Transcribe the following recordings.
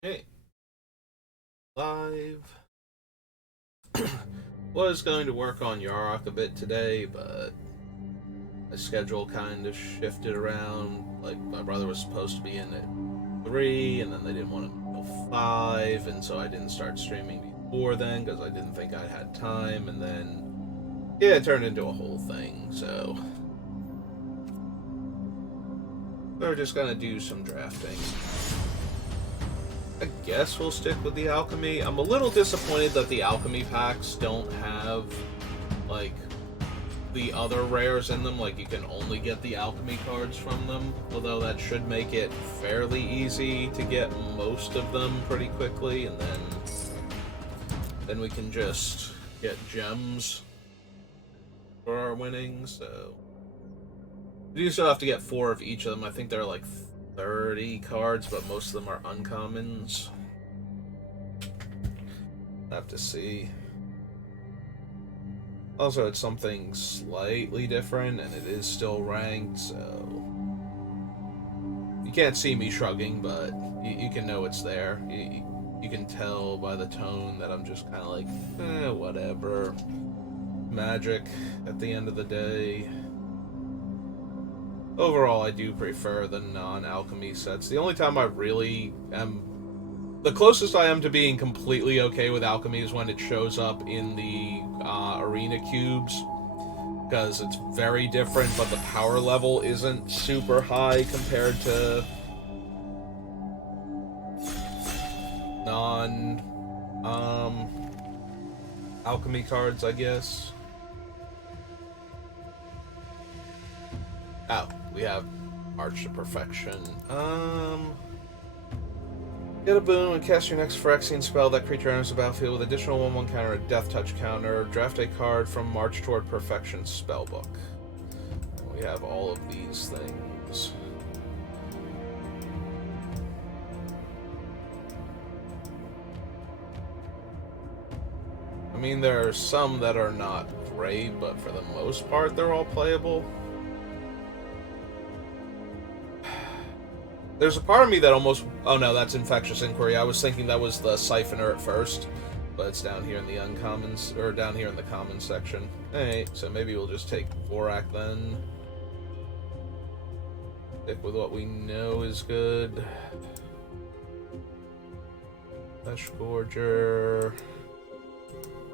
Hey, live. Was going to work on Yarok a bit today, but my schedule kind of shifted around. Like, my brother was supposed to be in at 3, and then they didn't want him until 5, and so I didn't start streaming before then because I didn't think I had time, and then, yeah, it turned into a whole thing, so we're just gonna do some drafting. I guess we'll stick with the alchemy. I'm a little disappointed that the alchemy packs don't have, like, the other rares in them. Like, you can only get the alchemy cards from them. Although that should make it fairly easy to get most of them pretty quickly, and then we can just get gems for our winnings. So we do still have to get 4 of each of them. I think there are like 30 cards, but most of them are uncommons. Have to see. Also, it's something slightly different, and it is still ranked, so you can't see me shrugging, but you can know it's there. You can tell by the tone that I'm just kind of like, whatever. Magic at the end of the day. Overall, I do prefer the non-alchemy sets. The only time I really am... The closest I am to being completely okay with alchemy is when it shows up in the arena cubes, because it's very different, but the power level isn't super high compared to non alchemy cards, I guess. Oh, we have March to Perfection. Get a boon and cast your next Phyrexian spell. That creature enters the battlefield with additional 1/1 counter, a death touch counter. Draft a card from March Toward Perfection spellbook. We have all of these things. I mean, there are some that are not great, but for the most part, they're all playable. There's a part of me that almost... Oh no, that's Infectious Inquiry. I was thinking that was the Siphoner at first, but it's down here in the uncommons, or down here in the common section. Alright, so maybe we'll just take Vorak then. Stick with what we know is good. Flesh Gorger.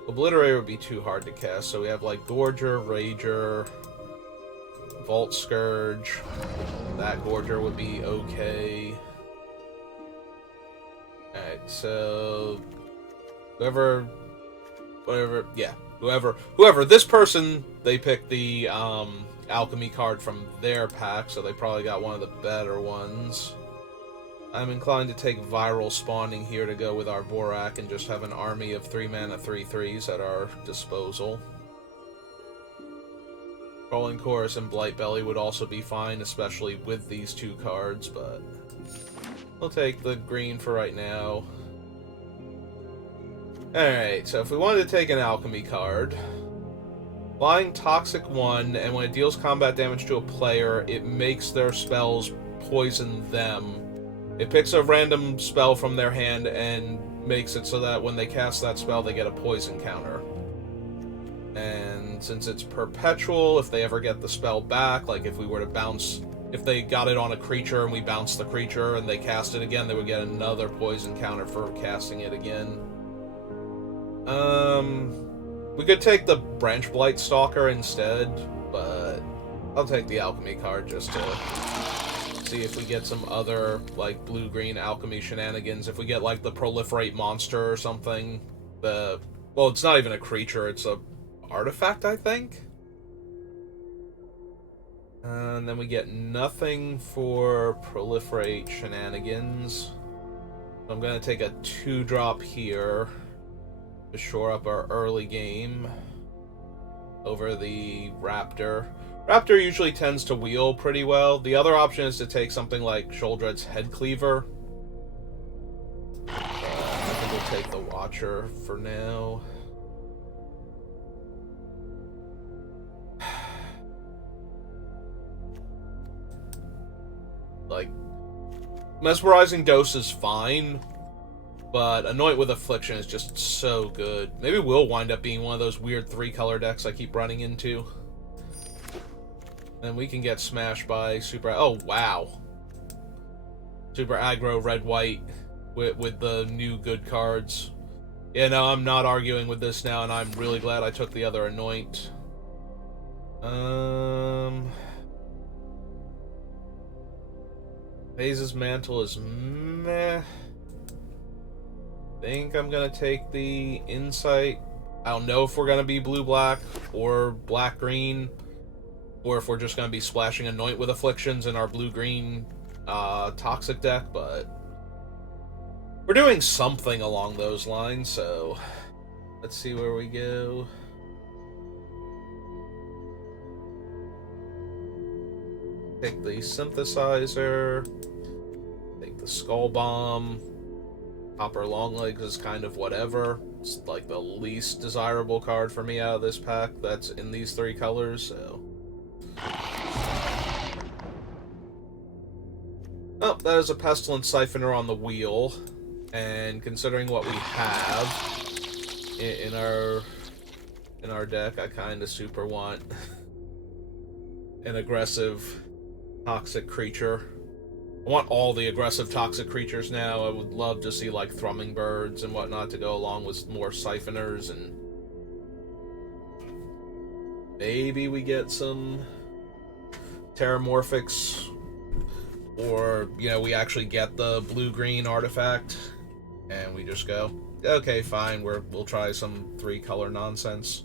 Obliterator would be too hard to cast, so we have like Gorger, Rager, Vault Scourge. That Gorger would be okay. Alright, so whoever, this person, they picked the alchemy card from their pack, so they probably got one of the better ones. I'm inclined to take Viral Spawning here to go with our Vorak and just have an army of 3-mana 3/3s at our disposal. Rolling Chorus and Blightbelly would also be fine, especially with these 2 cards, but we'll take the green for right now. Alright, so if we wanted to take an alchemy card, flying Toxic 1, and when it deals combat damage to a player, it makes their spells poison them. It picks a random spell from their hand and makes it so that when they cast that spell, they get a poison counter. And since it's perpetual, if they ever get the spell back, like if we were to bounce... If they got it on a creature and we bounced the creature and they cast it again, they would get another poison counter for casting it again. We could take the Branch Blight Stalker instead, but I'll take the alchemy card just to see if we get some other, like, blue-green alchemy shenanigans. If we get, like, the Proliferate Monster or something. Well, it's not even a creature, it's a artifact, I think? And then we get nothing for Proliferate shenanigans. So I'm gonna take a 2-drop here to shore up our early game over the Raptor. Raptor usually tends to wheel pretty well. The other option is to take something like Sheoldred's Headcleaver. I think we'll take the Watcher for now. Like, Mesmerizing Dose is fine, But Anoint with Affliction is just so good. Maybe we'll wind up being one of those weird 3-color decks I keep running into. And we can get smashed by Super... Oh, wow. Super Aggro, red-white, with the new good cards. Yeah, no, I'm not arguing with this now, and I'm really glad I took the other Anoint. Phase's Mantle is meh. I think I'm gonna take the Insight. I don't know if we're gonna be blue-black or black-green, or if we're just gonna be splashing Anoint with Afflictions in our blue-green Toxic deck, but we're doing something along those lines, so let's see where we go. Take the Synthesizer, take the Skull Bomb. Copper Longlegs is kind of whatever. It's like the least desirable card for me out of this pack that's in these 3 colors, so... Oh, that is a Pestilent Siphoner on the wheel. And considering what we have in our deck, I kind of super want an aggressive toxic creature. I want all the aggressive toxic creatures now. I would love to see like Thrumming Birds and whatnot to go along with more Siphoners, and maybe we get some Terramorphics, or, you know, we actually get the blue-green artifact and we just go, okay, fine, we'll try some 3-color nonsense.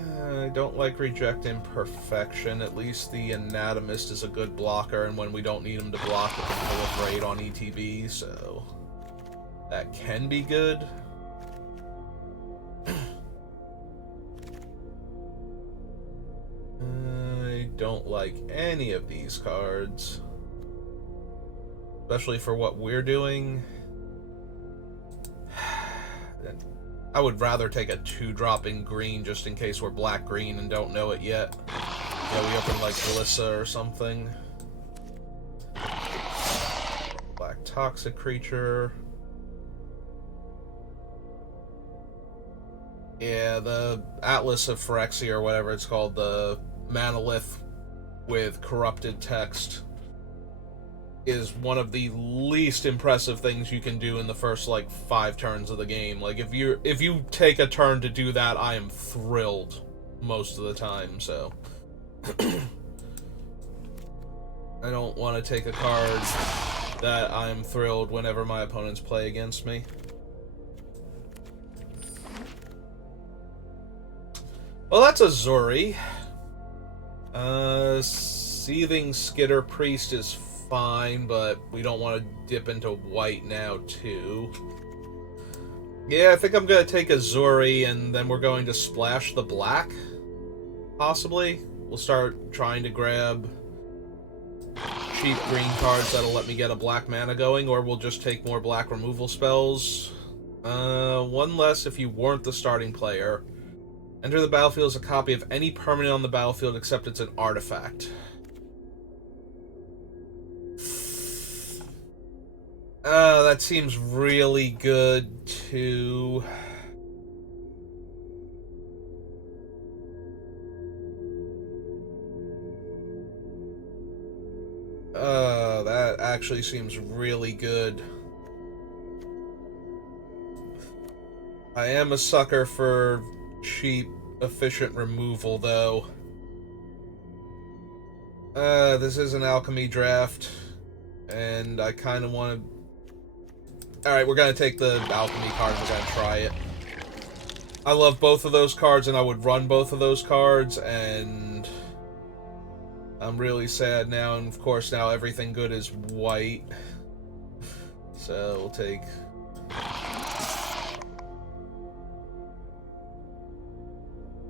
I don't like Reject Imperfection. At least the Anatomist is a good blocker, and when we don't need him to block, we can proliferate on ETB, so that can be good. I don't like any of these cards, especially for what we're doing. I would rather take a 2-drop in green just in case we're black-green and don't know it yet. Yeah, we open like Glissa or something. Black Toxic Creature. Yeah, the Atlas of Phyrexia, or whatever it's called, the Manolith with Corrupted Text, is one of the least impressive things you can do in the first, like, 5 turns of the game. Like, if you take a turn to do that, I am thrilled most of the time, so... I don't want to take a card that I'm thrilled whenever my opponents play against me. Well, that's a Zuri. Seething Skitter Priest is fine, but we don't want to dip into white now, too. Yeah, I think I'm going to take a Zuri, and then we're going to splash the black, possibly. We'll start trying to grab cheap green cards that'll let me get a black mana going, or we'll just take more black removal spells. One less if you weren't the starting player. Enter the battlefield as a copy of any permanent on the battlefield except it's an artifact. That seems really good, too. That actually seems really good. I am a sucker for cheap, efficient removal, though. This is an alchemy draft, and I kind of want to... Alright, we're going to take the alchemy card, we're going to try it. I love both of those cards, and I would run both of those cards, and I'm really sad now, and of course now everything good is white. So we'll take...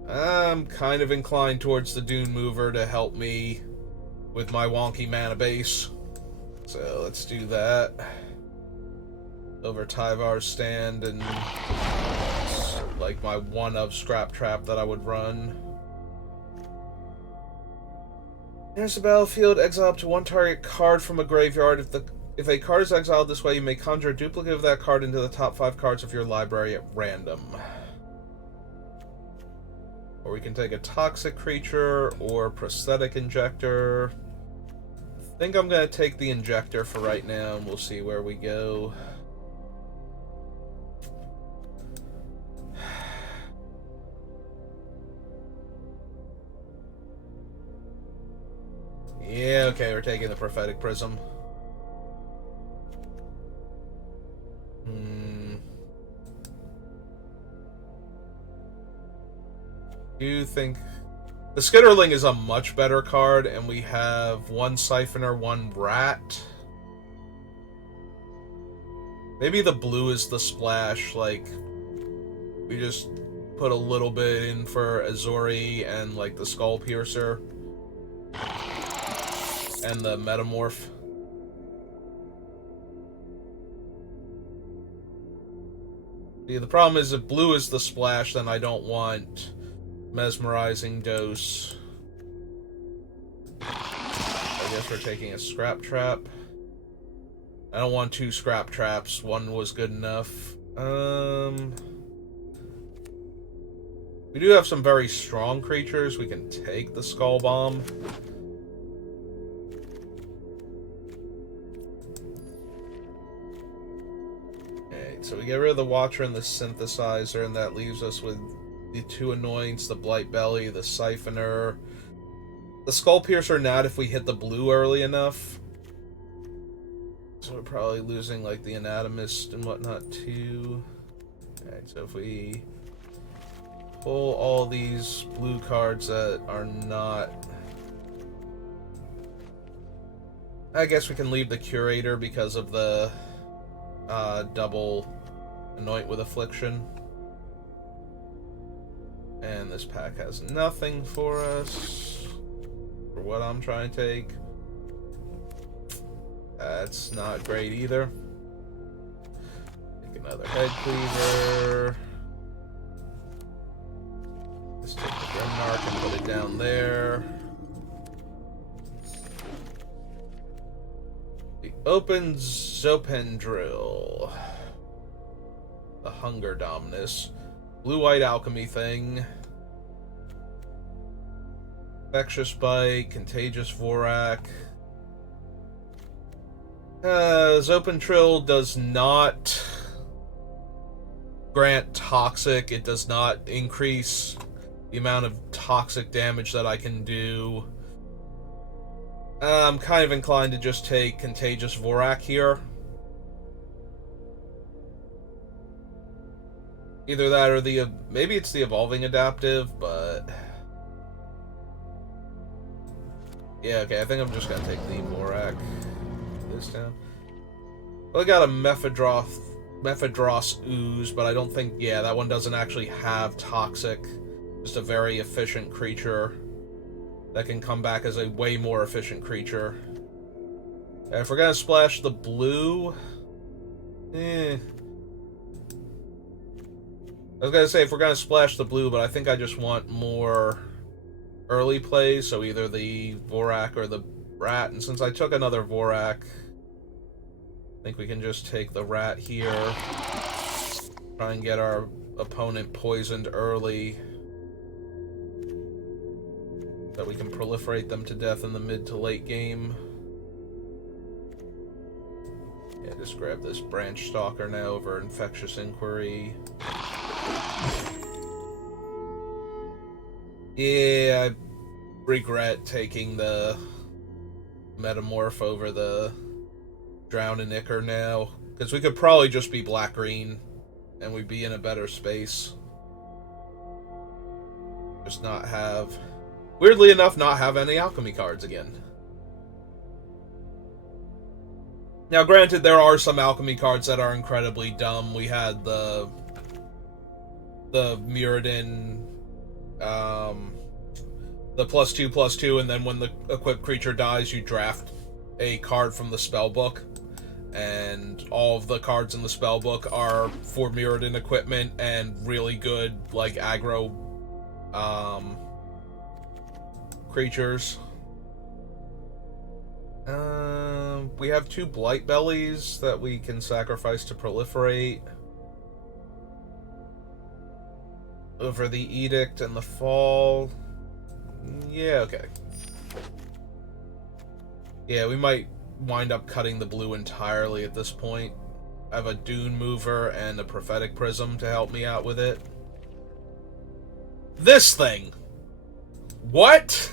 I'm kind of inclined towards the Dune Mover to help me with my wonky mana base. So let's do that. Over Tyvar's Stand, and like my one of Scrap Trap that I would run. Here's the battlefield. Exile up to one target card from a graveyard. If a card is exiled this way, you may conjure a duplicate of that card into the top 5 cards of your library at random. Or we can take a toxic creature or prosthetic injector. I think I'm going to take the injector for right now, and we'll see where we go. Yeah, okay, we're taking the Prophetic Prism. Do you think... The Skitterling is a much better card, and we have 1 Siphoner, 1 Rat. Maybe the blue is the splash, like... We just put a little bit in for Azori and, like, the Skull Piercer. And the Metamorph. See, the problem is if blue is the splash, then I don't want Mesmerizing Dose. I guess we're taking a Scrap Trap. I don't want 2 Scrap Traps. 1 was good enough. We do have some very strong creatures. We can take the Skull Bomb. So we get rid of the Watcher and the Synthesizer, and that leaves us with the 2 Annoyance, the Blight Belly, the Siphoner. The Skull Piercer not if we hit the blue early enough. So we're probably losing, like, the Anatomist and whatnot, too. Alright, so if we pull all these blue cards that are not... I guess we can leave the Curator because of the... double Anoint with Affliction. And this pack has nothing for us. For what I'm trying to take. That's not great either. Take another Head Cleaver. Let's take the Grimnark and put it down there. The Open Zopendrill. The Hunger Dominus. Blue-white alchemy thing. Infectious Bite. Contagious Vorak. Zopendrill does not grant toxic. It does not increase the amount of toxic damage that I can do. I'm kind of inclined to just take Contagious Vorak here. Either that or the... maybe it's the Evolving Adaptive, but... yeah, okay, I think I'm just gonna take the Vorak this time. Well, I got a Mephidros Ooze, but I don't think... yeah, that one doesn't actually have Toxic. Just a very efficient creature that can come back as a way more efficient creature. And if we're gonna splash the blue... I was gonna say if we're gonna splash the blue, but I think I just want more early plays, so either the Vorak or the Rat. And since I took another Vorak, I think we can just take the Rat here. Try and get our opponent poisoned early, so we can proliferate them to death in the mid to late game. Yeah, just grab this Branch Stalker now over Infectious Inquiry. Yeah, I regret taking the Metamorph over the Drowning Ichor now, because we could probably just be black-green, and we'd be in a better space. Just not have... weirdly enough, not have any alchemy cards again. Now, granted, there are some alchemy cards that are incredibly dumb. We had the Mirrodin, the +2/+2, and then when the equipped creature dies, you draft a card from the spellbook, and all of the cards in the spellbook are for Mirrodin equipment and really good, like, aggro creatures. We have 2 Blight Bellies that we can sacrifice to proliferate. Over the Edict and the Fall. Yeah, okay. Yeah, we might wind up cutting the blue entirely at this point. I have a Dune Mover and a Prophetic Prism to help me out with it. This thing! What?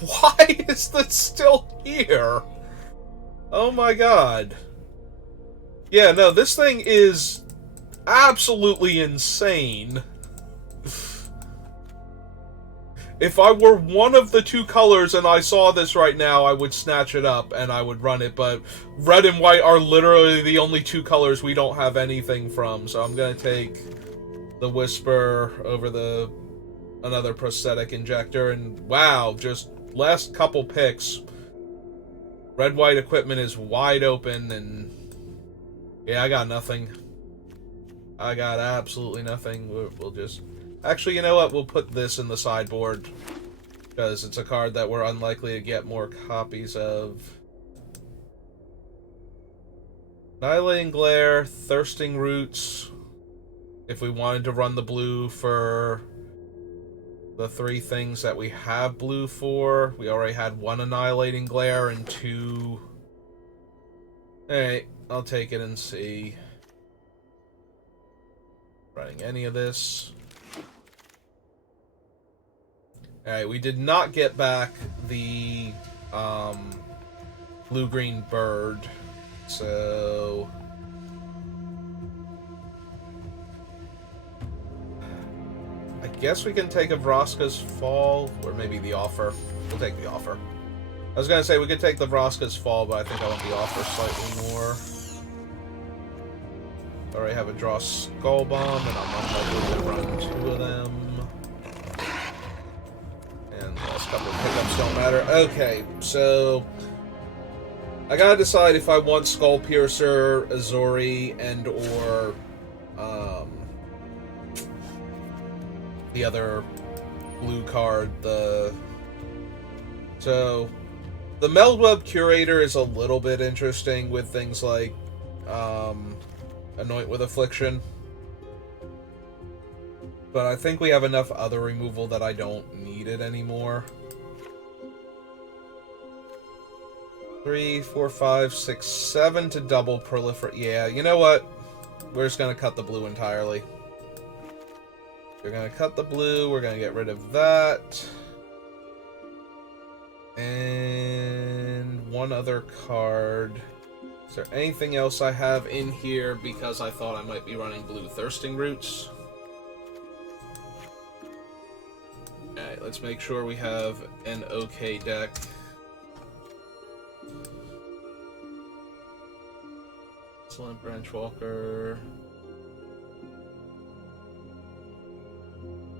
Why is this still here? Oh my god. Yeah, no, this thing is absolutely insane. If I were one of the 2 colors and I saw this right now, I would snatch it up and I would run it, but red and white are literally the only 2 colors we don't have anything from, so I'm gonna take the Whisper over the another Prosthetic Injector, and wow, just last couple picks, red-white equipment is wide open, and yeah, I got nothing. I got absolutely nothing. We'll just... Actually, you know what? We'll put this in the sideboard, because it's a card that we're unlikely to get more copies of. Annihilating Glare, Thirsting Roots, if we wanted to run the blue for the 3 things that we have blue for. We already had 1 Annihilating Glare and 2... Alright, I'll take it and see. Running any of this. Alright, we did not get back the blue-green bird, so... I guess we can take a Vraska's Fall, or maybe the Offer. We'll take the Offer. I was gonna say we could take the Vraska's Fall, but I think I want the Offer slightly more. Already have a draw Skull Bomb, and I'm unlikely to run 2 of them. And the last couple of pickups don't matter. Okay, so I gotta decide if I want Skull Piercer, Azori, and or the other blue card. So the Meldweb Curator is a little bit interesting with things like Anoint with Affliction. But I think we have enough other removal that I don't need it anymore. 3, 4, 5, 6, 7 to double proliferate. Yeah, you know what? We're just going to cut the blue entirely. We're going to cut the blue. We're going to get rid of that. And 1 other card. Is there anything else I have in here because I thought I might be running blue Thirsting Roots? Alright, let's make sure we have an okay deck. Excellent Branchwalker.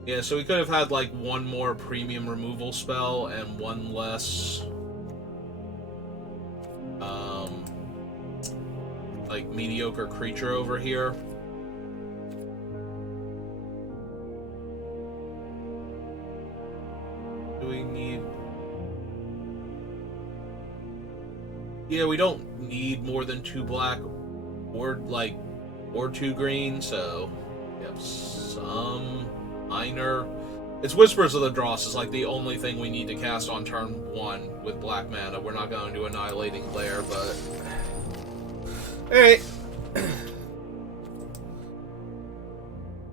Yeah, so we could have had like 1 more premium removal spell and 1 less like mediocre creature over here. Do we need... Yeah, we don't need more than 2 black or 2 green, so we have some minor... It's Whispers of the Dross is like the only thing we need to cast on turn 1 with black mana. We're not going to do Annihilating Glare, but... Alright.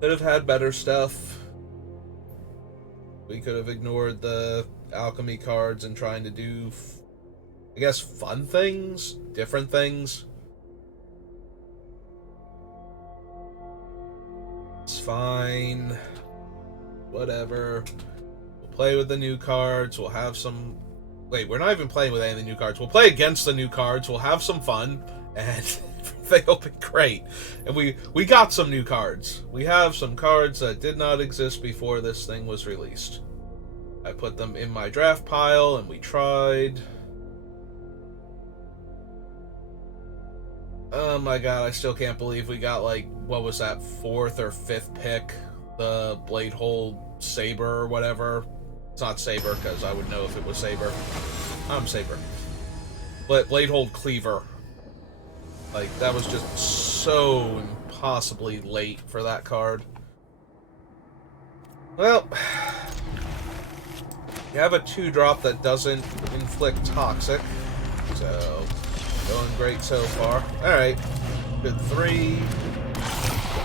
Could have had better stuff. We could have ignored the alchemy cards and trying to do, I guess, fun things? Different things? It's fine. Whatever. We'll play with the new cards. We'll have some... Wait, we're not even playing with any of the new cards. We'll play against the new cards. We'll have some fun. And they'll be great. And we got some new cards. We have some cards that did not exist before this thing was released. I put them in my draft pile, and we tried. Oh my god, I still can't believe we got, like, what was that, 4th or 5th pick? The Bladehold Saber or whatever. It's not Saber, because I would know if it was Saber. I'm Saber. Bladehold Cleaver. Like, that was just so impossibly late for that card. Well, you have a 2-drop that doesn't inflict Toxic, so going great so far. Alright, good 3.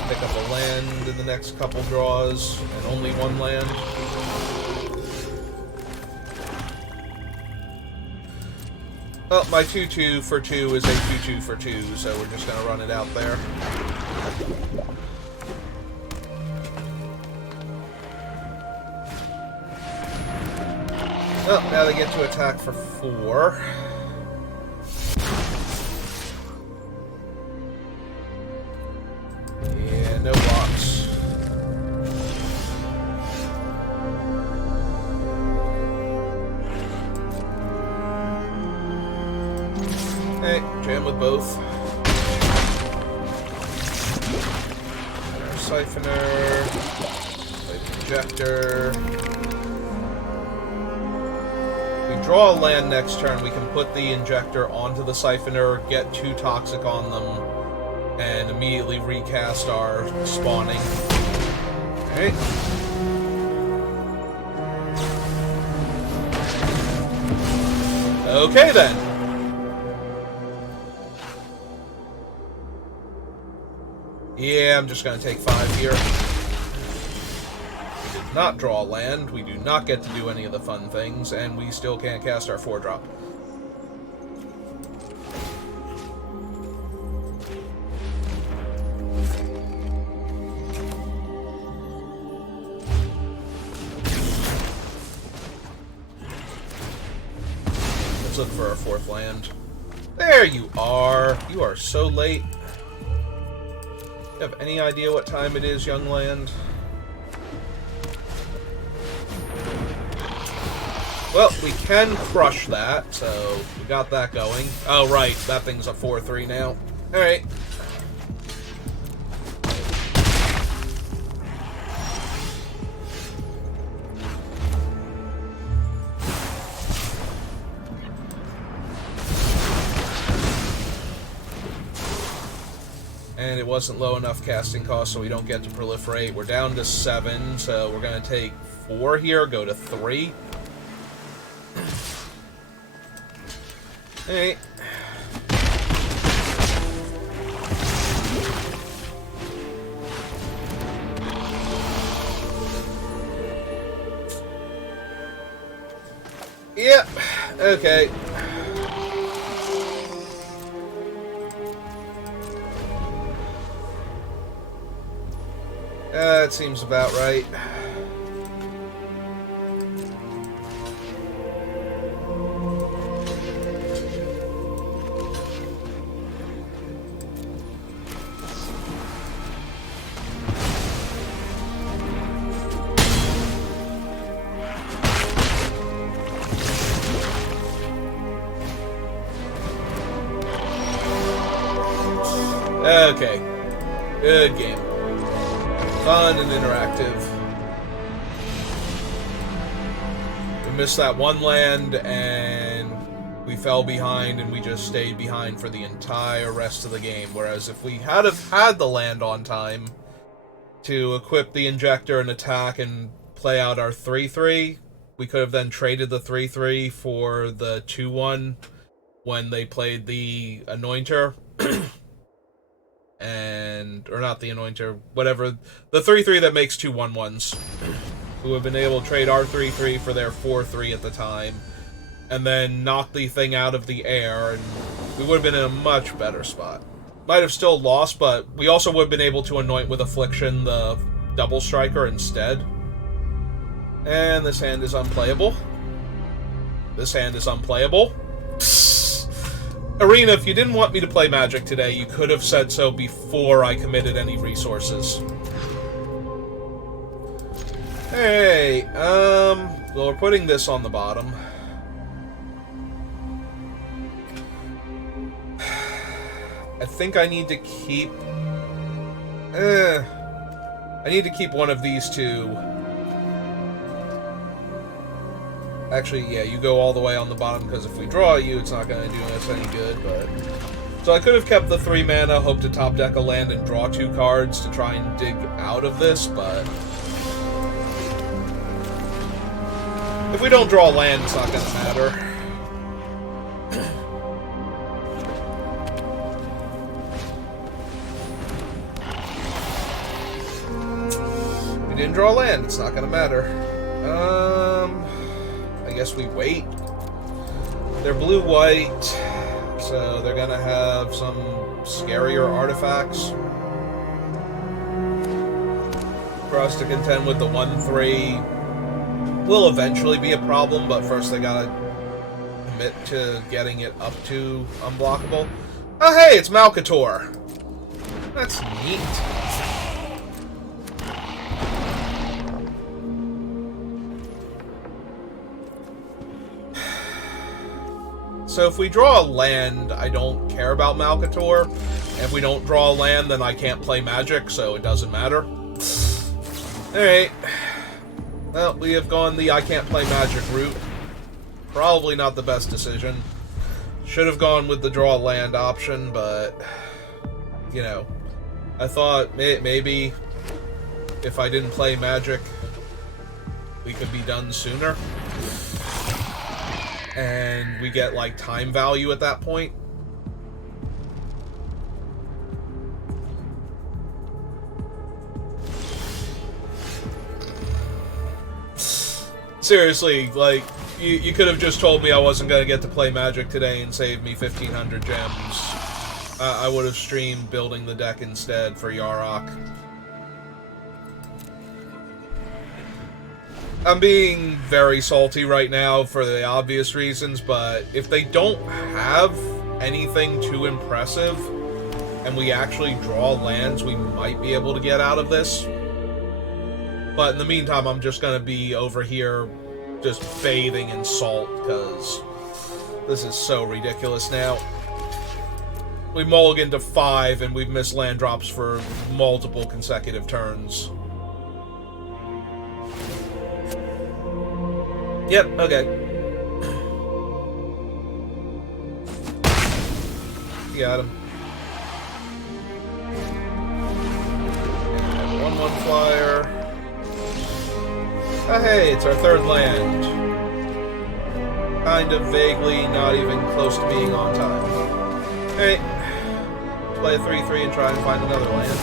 Pick up a land in the next couple draws, and only 1 land. Well, my 2/2 for 2 is a 2/2 for 2, so we're just gonna run it out there. Oh, now they get to attack for 4. Yeah, no blocks. Hey, jam with both. And our Siphoner, Injector. We draw a land next turn, we can put the Injector onto the Siphoner, get 2 Toxic on them, and immediately recast our spawning. Alright. Okay then. Yeah, I'm just going to take 5 here. We did not draw land, we do not get to do any of the fun things, and we still can't cast our 4-drop. Let's look for our 4th land. There you are! You are so late. You have any idea what time it is, young land? Well, we can crush that, so we got that going. Oh, right, that thing's a 4/3 now. Alright. And it wasn't low enough casting cost, so we don't get to proliferate. We're down to 7, so we're going to take 4 here, go to 3. Hey. Yep. Okay. That seems about right. Okay. Good game. Fun and interactive. We missed that 1 land, and we fell behind, and we just stayed behind for the entire rest of the game. Whereas if we had the land on time to equip the Injector and attack and play out our 3/3, we could have then traded the 3/3 for the 2/1 when they played the Anointer. Or not the Anointer, whatever. The 3/3 that makes 2 1/1s. Who have been able to trade our 3/3 for their 4/3 at the time. And then knock the thing out of the air, and we would have been in a much better spot. Might have still lost, but we also would have been able to anoint with Affliction the Double Striker instead. And this hand is unplayable. This hand is unplayable. Arena, if you didn't want me to play Magic today, you could have said so before I committed any resources. Hey, well, we're putting this on the bottom. I think I need to keep... I need to keep one of these two. Actually, yeah, you go all the way on the bottom, because if we draw you, it's not going to do us any good, but... So I could have kept the 3 mana, hope to top deck a land and draw 2 cards to try and dig out of this, but... If we don't draw a land, it's not going to matter. We didn't draw a land, it's not going to matter. I guess we wait. They're blue-white, so they're gonna have some scarier artifacts for us to contend with. The 1/3 will eventually be a problem, but first they gotta commit to getting it up to unblockable. Oh hey, it's Malcator! That's neat. So if we draw a land, I don't care about Malcator. If we don't draw a land, then I can't play Magic, so it doesn't matter. Alright. Well, we have gone the I can't play Magic route. Probably not the best decision. Should have gone with the draw a land option, but... You know, I thought maybe if I didn't play Magic, we could be done sooner. And we get, like, time value at that point. Seriously, like, you could have just told me I wasn't going to get to play Magic today and save me 1,500 gems. I would have streamed building the deck instead for Yarok. I'm being very salty right now for the obvious reasons, but if they don't have anything too impressive, and we actually draw lands, we might be able to get out of this. But in the meantime, I'm just going to be over here just bathing in salt, because this is so ridiculous now. We mulliganed to 5, and we've missed land drops for multiple consecutive turns. Yep, okay. Got him. And 1/1 flyer. Oh hey, it's our 3rd land. Kind of vaguely, not even close to being on time. Alright. Play a 3/3 and try and find another land.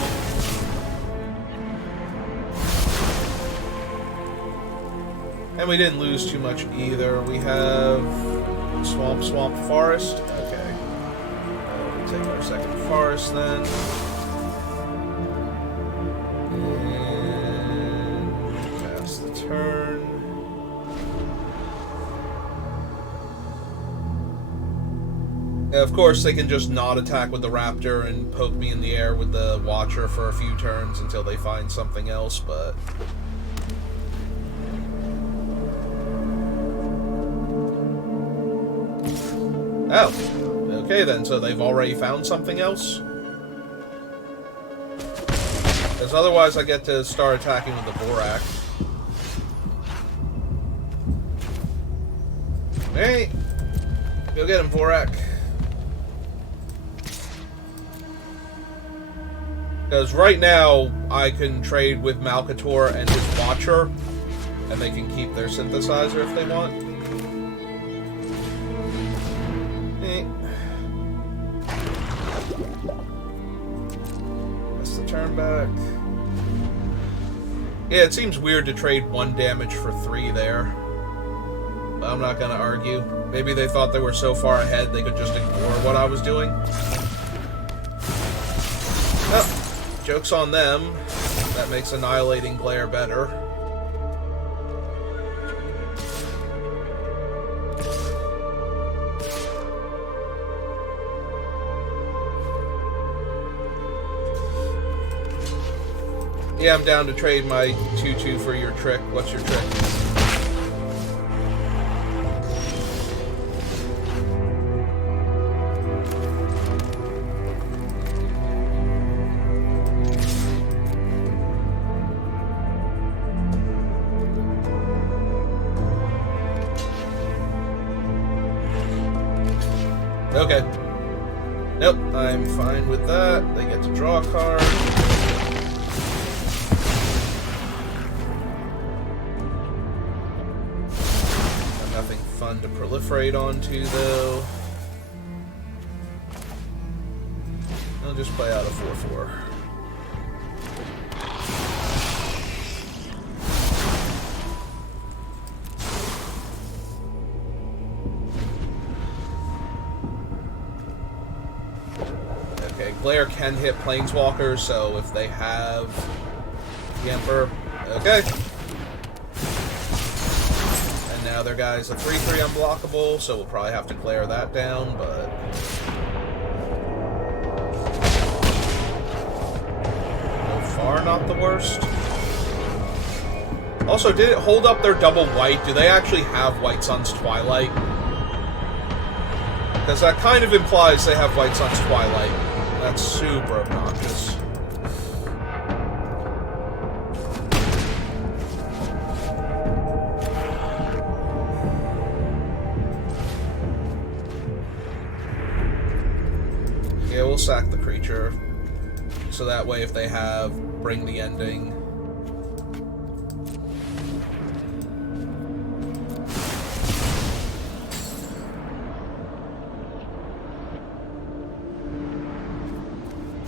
And we didn't lose too much either. We have Swamp, Forest. Okay. We'll take our 2nd Forest then. And pass the turn. And of course, they can just not attack with the Raptor and poke me in the air with the Watcher for a few turns until they find something else, but... Oh, okay then, so they've already found something else? Because otherwise I get to start attacking with the Vorak. Hey, go get him, Vorak. Because right now, I can trade with Malcator and his Watcher, and they can keep their Synthesizer if they want. That's the turn back. Yeah, it seems weird to trade 1 damage for 3 there. But I'm not gonna argue. Maybe they thought they were so far ahead they could just ignore what I was doing. Oh, joke's on them. That makes Annihilating Glare better. Yeah, I'm down to trade my 2/2 for your trick. What's your trick? Okay. Nope, I'm fine with that. They get to draw a card. Nothing fun to proliferate onto, though. I'll just play out a 4/4. Okay, Glare can hit Planeswalkers, so if they have the Emperor, okay. And now their guy's a 3/3 unblockable, so we'll probably have to Glare that down, but... far not the worst. Also, did it hold up their double white? Do they actually have White Sun's Twilight? Because that kind of implies they have White Sun's Twilight. That's super obnoxious. Yeah, we'll sack the creature. So that way, if they have Bring the Ending.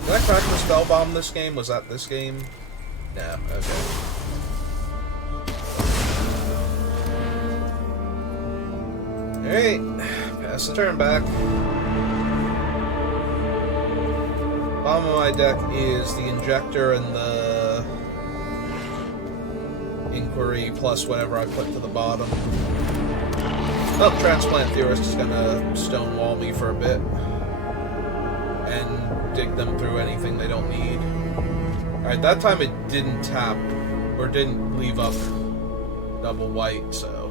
Did I crack the spell bomb this game? Was that this game? No, okay. Alright, pass the turn back. Bottom of my deck is the Injector and the Inquiry plus whatever I put to the bottom. Oh, Transplant Theorist is gonna stonewall me for a bit. And dig them through anything they don't need. Alright, that time it didn't tap, or didn't leave up double white, so...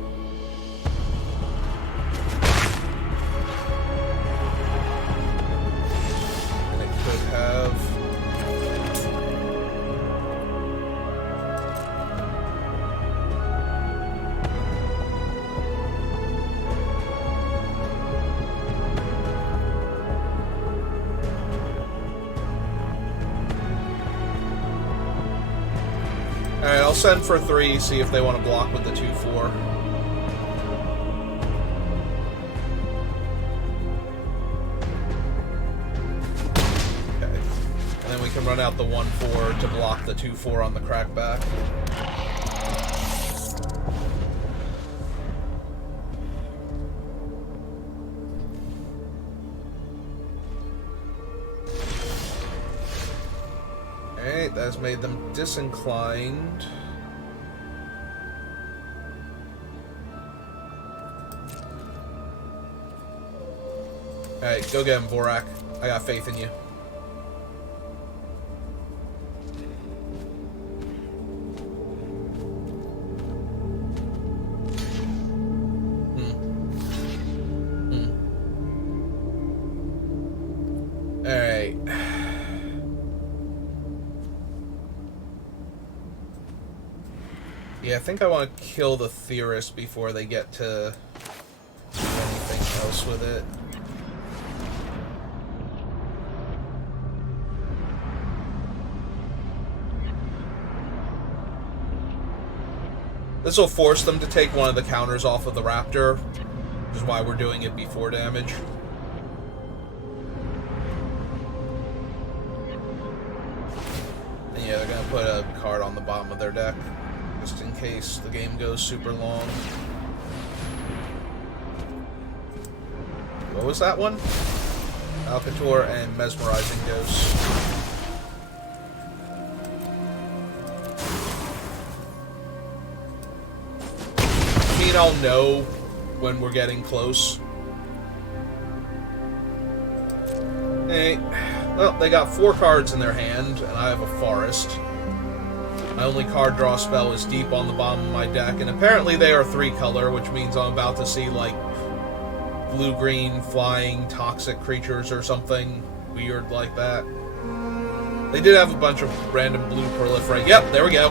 have. Alright, I'll send for 3, see if they want to block with the 2/4. Can run out the 1/4 to block the 2/4 on the crackback. Alright, that has made them disinclined. Alright, go get him, Vorak. I got faith in you. Alright. Yeah, I think I want to kill the Theorist before they get to do anything else with it. This will force them to take one of the counters off of the Raptor, which is why we're doing it before damage. And yeah, they're going to put a card on the bottom of their deck, just in case the game goes super long. What was that one? Alcator and Mesmerizing Ghost. I'll know when we're getting close. Hey, well, they got 4 cards in their hand, and I have a Forest. My only card draw spell is Deep on the bottom of my deck, and apparently they are 3-color, which means I'm about to see, like, blue-green flying toxic creatures or something weird like that. They did have a bunch of random blue proliferate. Yep, there we go.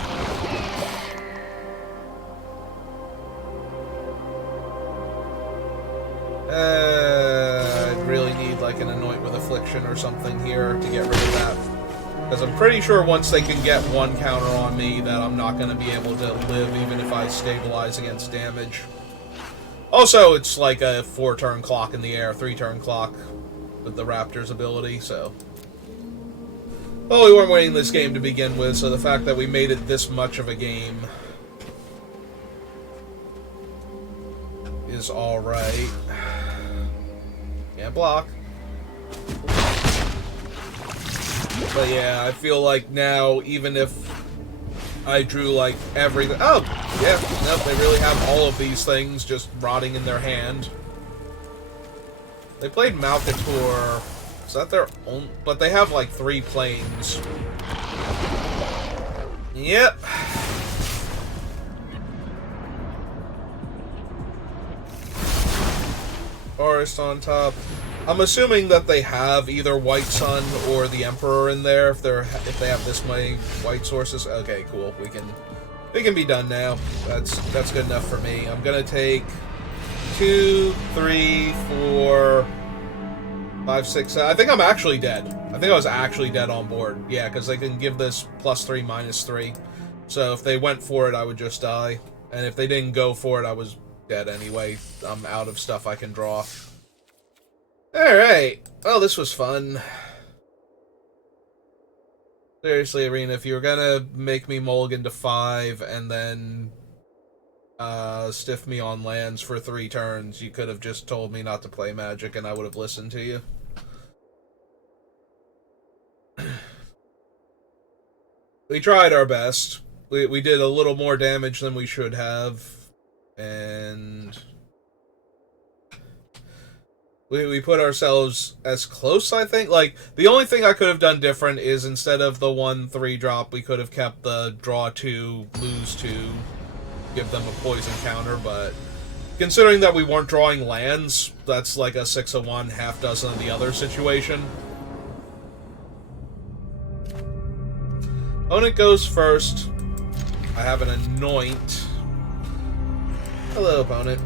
I really can anoint with Affliction or something here to get rid of that. Because I'm pretty sure once they can get one counter on me that I'm not going to be able to live even if I stabilize against damage. Also, it's like a 4-turn clock in the air, 3-turn clock with the Raptor's ability, so... Well, we weren't winning this game to begin with, so the fact that we made it this much of a game is alright. Can't block. But yeah, I feel like now, even if I drew like everything... Oh! Yeah, nope, they really have all of these things just rotting in their hand. They played Malcator... Is that their own? But they have like 3 planes. Yep. Forest on top. I'm assuming that they have either White Sun or the Emperor in there if they have this many white sources. Okay, cool. We can be done now. That's good enough for me. I'm gonna take 2, 3, 4, 5, 6, 7. I think I'm actually dead. I think I was actually dead on board. Yeah, because they can give this +3, -3. So if they went for it, I would just die. And if they didn't go for it, I was dead anyway. I'm out of stuff I can draw. Alright. Well, this was fun. Seriously, Arena, if you were gonna make me mulligan to 5 and then stiff me on lands for 3 turns, you could have just told me not to play Magic and I would have listened to you. We tried our best. We did a little more damage than we should have, and we put ourselves as close, I think. Like, the only thing I could have done different is instead of the 1/3 drop, we could have kept the draw 2, lose 2, give them a poison counter, but considering that we weren't drawing lands, that's like a 6 of one, half dozen of the other situation. Opponent goes first. I have an Anoint. Hello, opponent.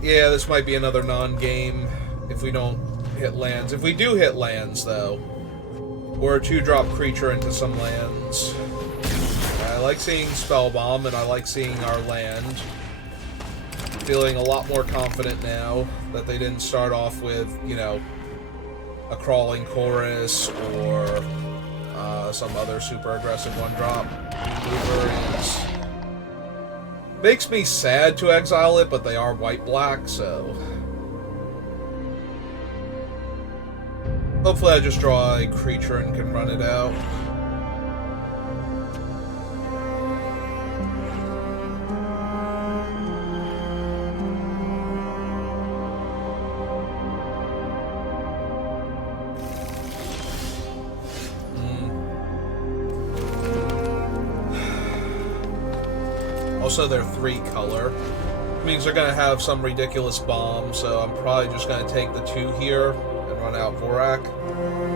Yeah, this might be another non-game if we don't hit lands. If we do hit lands, though, or a 2-drop creature into some lands. I like seeing Spellbomb, and I like seeing our land. Feeling a lot more confident now that they didn't start off with, you know, a Crawling Chorus or some other super aggressive 1-drop. Makes me sad to exile it, but they are white-black, so... Hopefully I just draw a creature and can run it out. Also, they're 3-color. Means they're gonna have some ridiculous bomb, so I'm probably just gonna take the 2 here and run out Vorak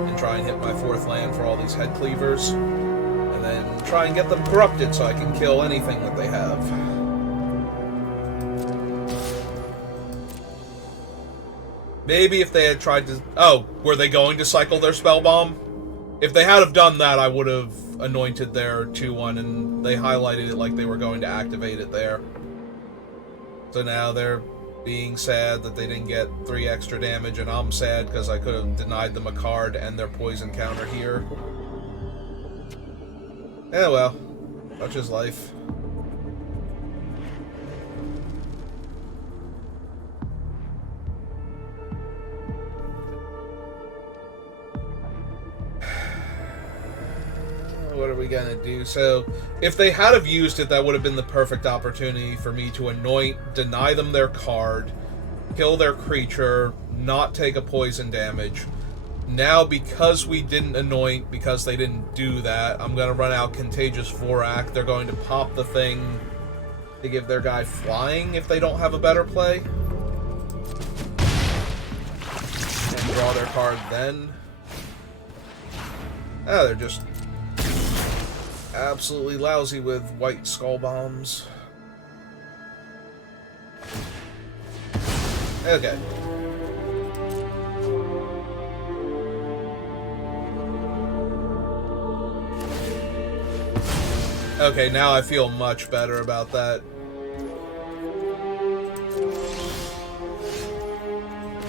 and try and hit my 4th land for all these head cleavers, and then try and get them corrupted so I can kill anything that they have. Maybe if they had tried to... Oh, were they going to cycle their spell bomb? If they had have done that, I would have anointed their 2/1, and they highlighted it like they were going to activate it there. So now they're being sad that they didn't get 3 extra damage, and I'm sad because I could have denied them a card and their poison counter here. Eh, well, such is life. What are we gonna do? So, if they had have used it, that would have been the perfect opportunity for me to anoint, deny them their card, kill their creature, not take a poison damage. Now, because we didn't anoint, because they didn't do that, I'm gonna run out Contagious Vorak. They're going to pop the thing to give their guy flying if they don't have a better play. And draw their card then. Oh, they're just absolutely lousy with white skull bombs. Okay. Okay, now I feel much better about that.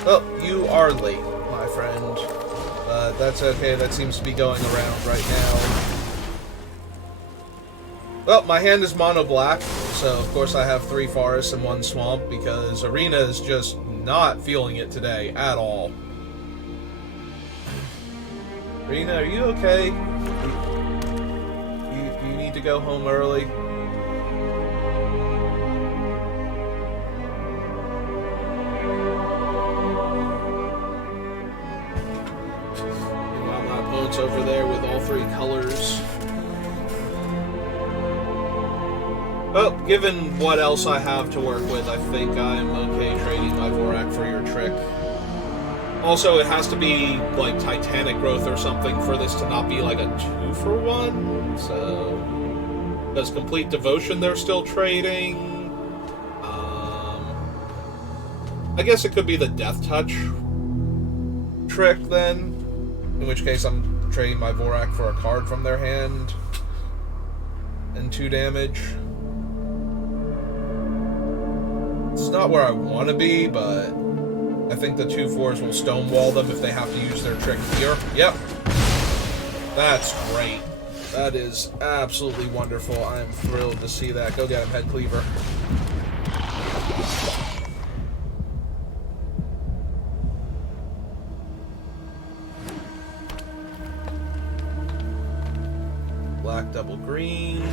Oh, you are late, my friend. That's okay, that seems to be going around right now. Well, my hand is mono black, so of course I have 3 forests and 1 swamp, because Arena is just not feeling it today at all. Arena, are you okay? You need to go home early? Meanwhile, my opponent's over there with all 3 colors. Well, given what else I have to work with, I think I'm okay trading my Vorak for your trick. Also, it has to be, like, Titanic Growth or something for this to not be, like, a 2-for-1, so... Does Complete Devotion they're still trading? I guess it could be the Death Touch trick, then. In which case, I'm trading my Vorak for a card from their hand. And 2 damage. It's not where I want to be, but I think the 2/4s will stonewall them if they have to use their trick here. Yep. That's great. That is absolutely wonderful. I am thrilled to see that. Go get him, Head Cleaver. Black double green.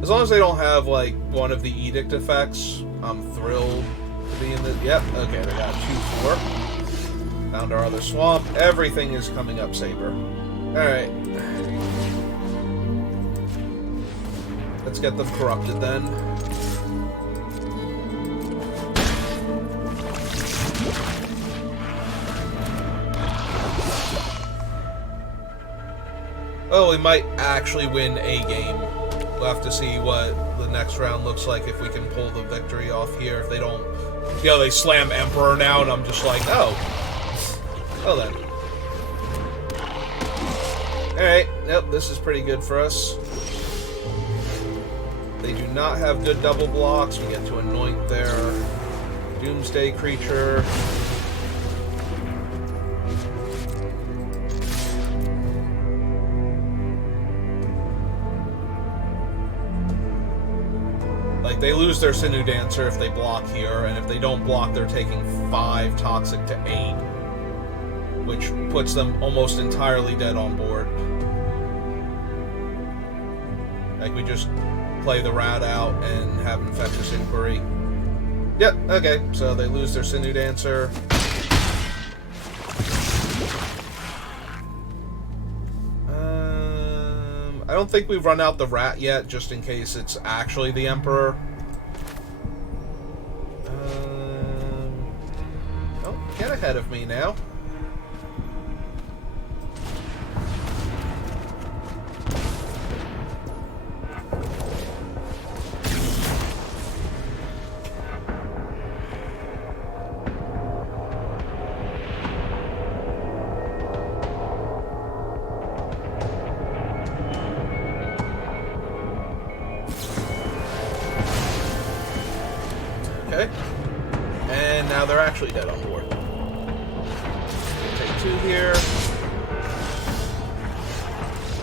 As long as they don't have, like, one of the Edict effects, I'm thrilled to be in the... Yep, okay, they got 2/4. Found our other swamp. Everything is coming up, Saber. Alright. Let's get them corrupted, then. Oh, we might actually win a game. We'll have to see what the next round looks like if we can pull the victory off here. If they don't... You know, they slam Emperor now, and I'm just like, oh. Oh, then. Alright, yep, this is pretty good for us. They do not have good double blocks. We get to anoint their Doomsday creature. Like, they lose their Sinew Dancer if they block here, and if they don't block, they're taking 5 toxic to 8. Which puts them almost entirely dead on board. Like, we just play the rat out and have Infectious Inquiry. Yep, okay, so they lose their Sinew Dancer. I don't think we've run out the rat yet, just in case it's actually the Emperor. Oh, get ahead of me now. Okay. And now they're actually dead on board. Take 2 here.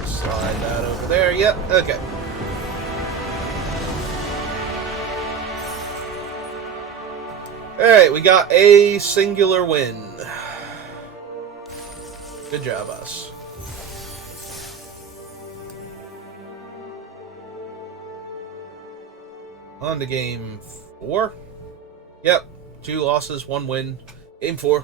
Slide that over there. Yep, okay. Alright, we got a singular win. Good job, us. On to game 4. Yep, 2 losses, 1 win. Game 4.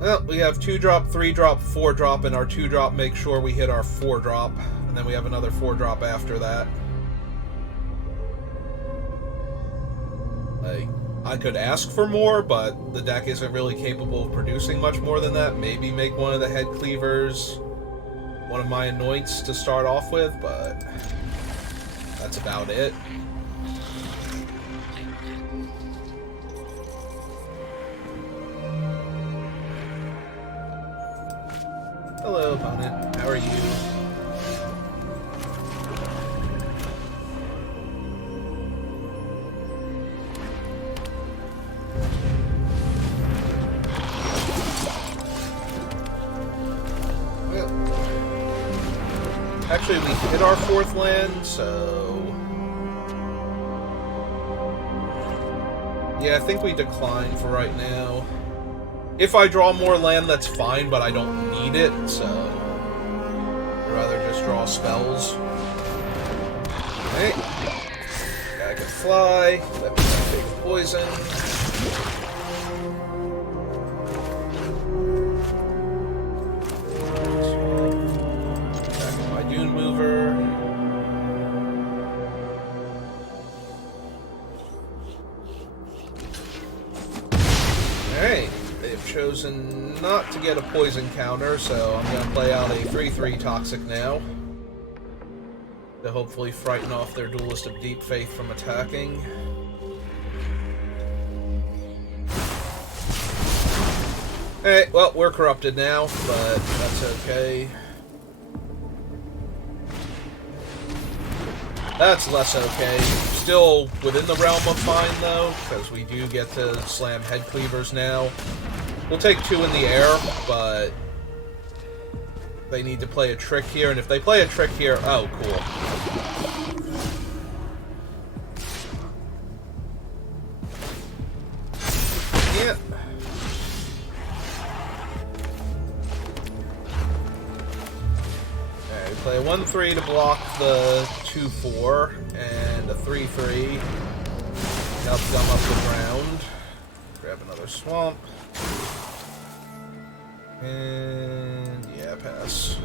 Well, we have 2-drop, 3-drop, 4-drop, and our 2-drop makes sure we hit our 4-drop. And then we have another 4-drop after that. Like, I could ask for more, but the deck isn't really capable of producing much more than that. Maybe make one of the head cleavers one of my anoints to start off with, but that's about it. Hello, opponent. How are you? Actually, we hit our 4th land, so... yeah, I think we decline for right now. If I draw more land, that's fine, but I don't need it, so... I'd rather just draw spells. Okay. Guy can fly. Let me take poison. Chosen not to get a poison counter, so I'm going to play out a 3/3 Toxic now to hopefully frighten off their Duelist of Deep Faith from attacking. Hey, well, we're corrupted now, but that's okay. That's less okay. Still within the realm of fine, though, because we do get to slam head cleavers now. We'll take 2 in the air, but they need to play a trick here, and if they play a trick here... oh, cool. Yeah. Alright, we play a 1/3 to block the 2/4, and a 3/3 to help gum up the ground. Grab another swamp. And yeah, pass.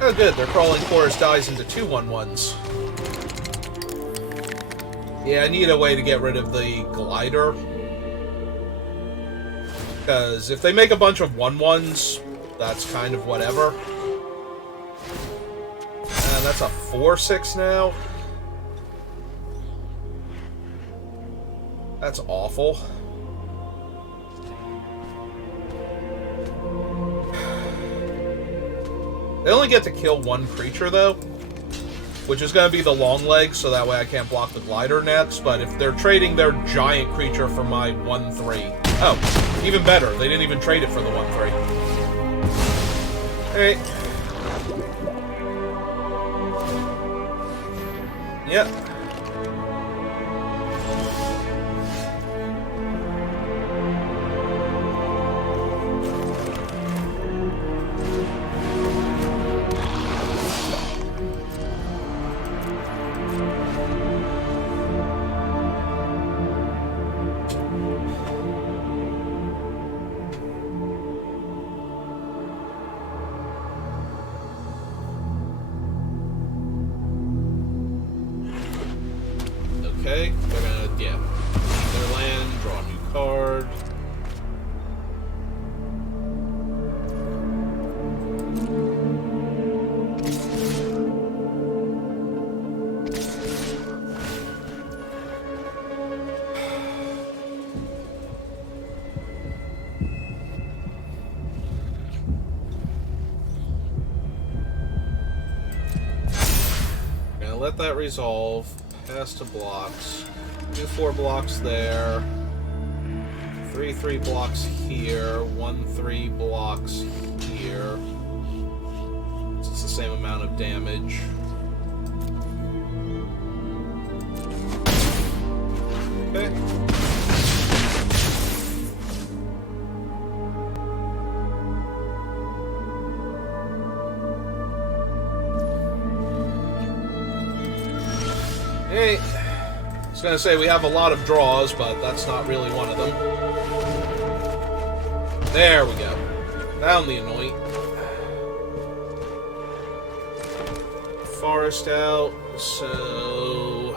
Oh good, they're crawling Chorus dies into 2/1/1s. Yeah, I need a way to get rid of the glider. Because if they make a bunch of 1/1s, that's kind of whatever. And that's a 4/6 now. That's awful. They only get to kill 1 creature, though, which is going to be the long leg, so that way I can't block the glider next. But if they're trading their giant creature for my 1/3... oh, even better. They didn't even trade it for the 1/3. Alright. Yep. Okay, they're gonna, yeah, their land, draw a new card. Gonna let that resolve. Pass to blocks. Do 4 blocks there. 3/3 blocks here. 1/3 blocks here. It's the same amount of damage. Okay. Hey, I was gonna say we have a lot of draws, but that's not really one of them. There we go. Found the anoint. forest out, so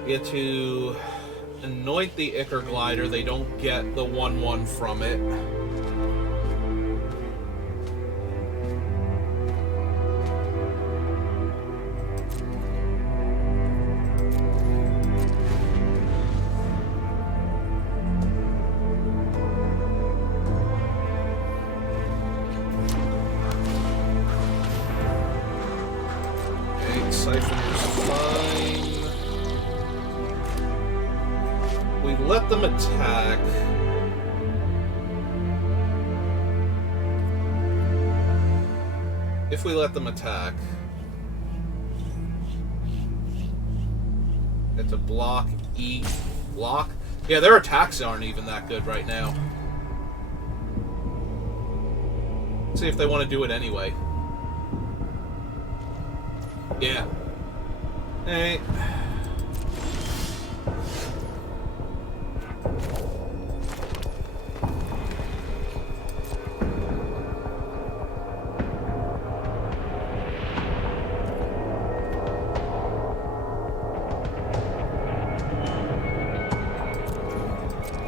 we get to anoint the Ichor Glider. They don't get the 1/1 from it. Let them attack. If we let them attack, it's a block, block. Yeah, their attacks aren't even that good right now. Let's see if they want to do it anyway. Yeah. Hey.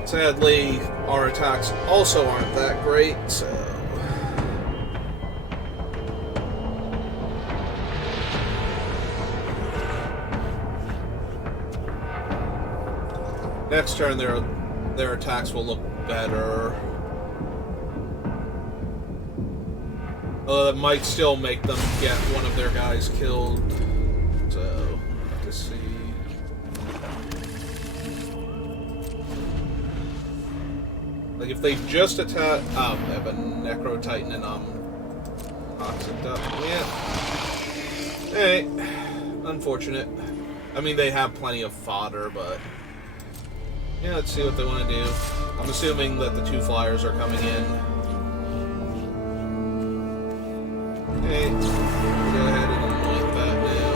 Sadly, our attacks also aren't that great, so... Next turn, their attacks will look better. That might still make them get one of their guys killed, so... Let's see... Like, if they just attack... Oh, I have a Necro Titan and toxic up. Yeah. Hey, unfortunate. I mean, they have plenty of fodder, but... Yeah, let's see what they want to do. I'm assuming that the 2 flyers are coming in. Hey, go ahead and anoint that now.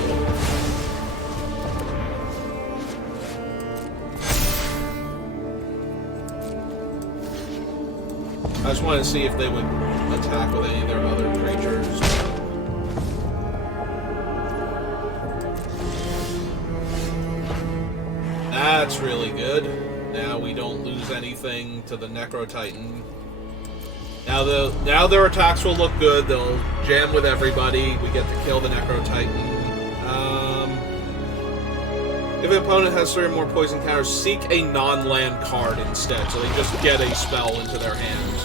I just wanted to see if they would attack with any of their other creatures. That's really good. Now we don't lose anything to the Necro Titan. Now their attacks will look good. They'll jam with everybody. We get to kill the Necro Titan. If an opponent has 3 or more poison counters, seek a non-land card instead, so they just get a spell into their hand.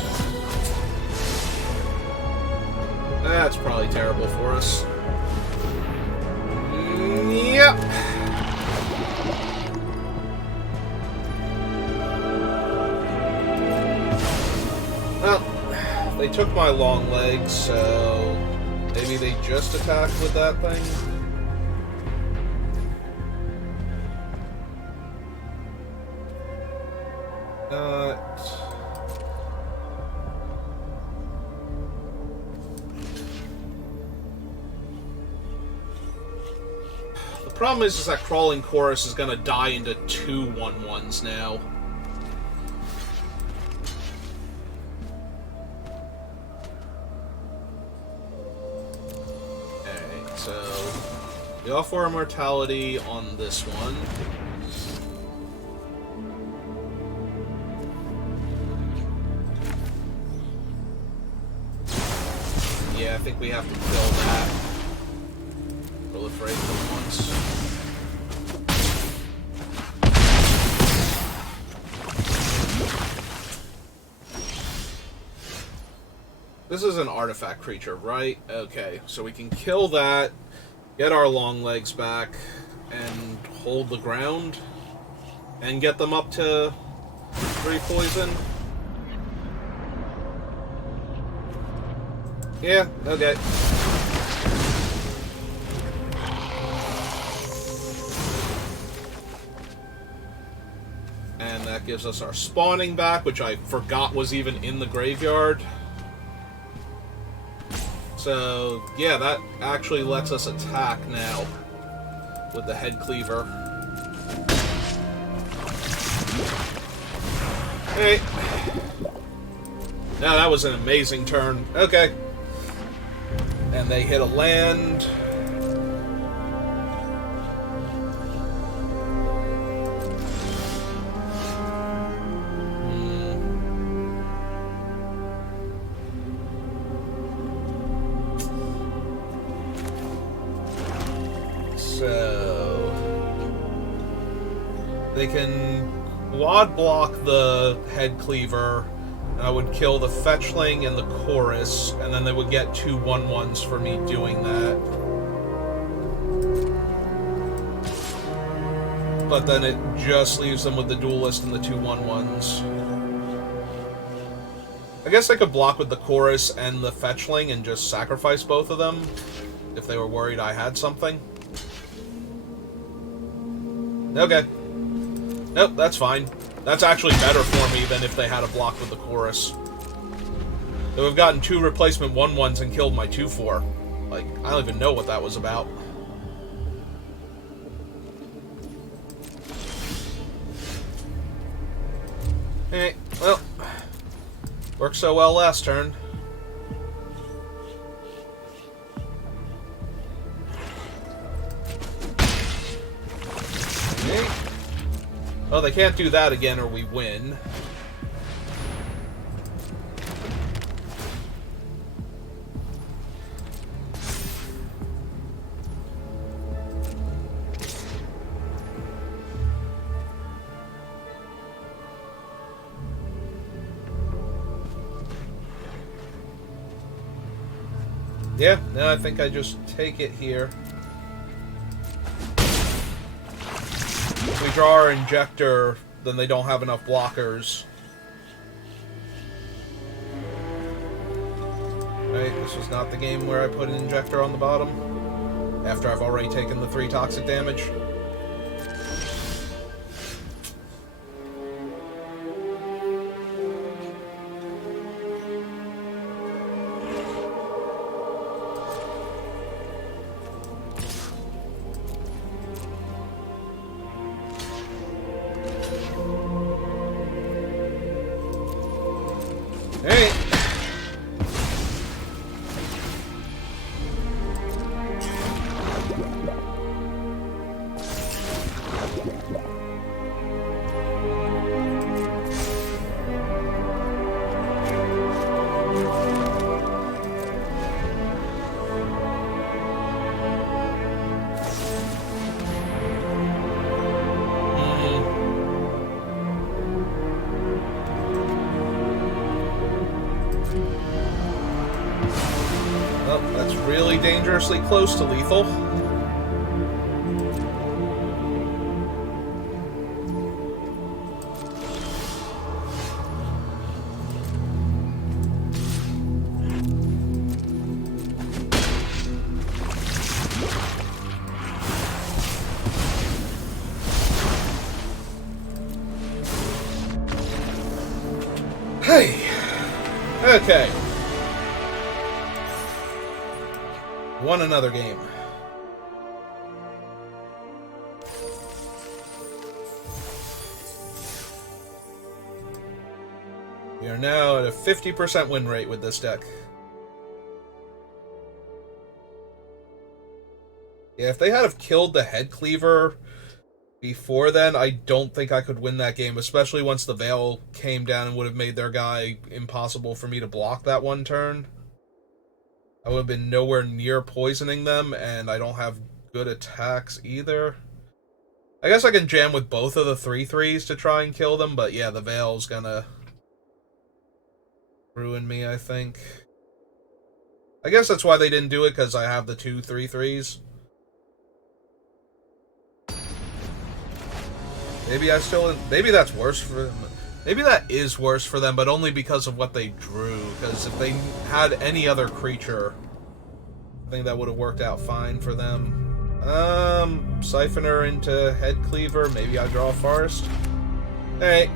That's probably terrible for us. Yep. Well, they took my long legs, so maybe they just attacked with that thing. The problem is that Crawling Chorus is going to die into 2 1/1s now. Alright, so we offer Immortality on this one. Yeah, I think we have to kill that. Proliferate them once. This is an artifact creature, right? Okay, so we can kill that, get our long legs back, and hold the ground, and get them up to 3 poison. Yeah, okay. And that gives us our spawning back, which I forgot was even in the graveyard. So, yeah, that actually lets us attack now with the Head Cleaver. Hey. Now that was an amazing turn. Okay. And they hit a land. So they can quad block the head cleaver. I would kill the fetchling and the chorus, and then they would get 2 1/1s for me doing that. But then it just leaves them with the duelist and the 2 1/1s. I guess I could block with the chorus and the fetchling and just sacrifice both of them if they were worried I had something. Okay. Nope, that's fine. That's actually better for me than if they had a block with the chorus. They would have gotten 2 replacement 1/1s and killed my 2/4. Like, I don't even know what that was about. Hey, well, worked so well last turn. Okay. Oh, they can't do that again or we win. Yeah, no, I think I just take it here. If we draw our injector, then they don't have enough blockers. Right, this was not the game where I put an injector on the bottom after I've already taken the 3 toxic damage. Hey! Well, that's really dangerously close to lethal. Hey! Okay. Won another game. We are now at a 50% win rate with this deck. Yeah, if they had have killed the head cleaver before then, I don't think I could win that game, especially once the Veil came down and would have made their guy impossible for me to block that one turn. I would have been nowhere near poisoning them, and I don't have good attacks either. I guess I can jam with both of the 3/3s to try and kill them, but yeah, the Veil's gonna ruin me, I think. I guess that's why they didn't do it, because I have the 2 3/3s. Maybe that's worse for them. Maybe that is worse for them, but only because of what they drew. Because if they had any other creature, I think that would have worked out fine for them. Siphoner into Head Cleaver. Maybe I draw a Forest. Hey.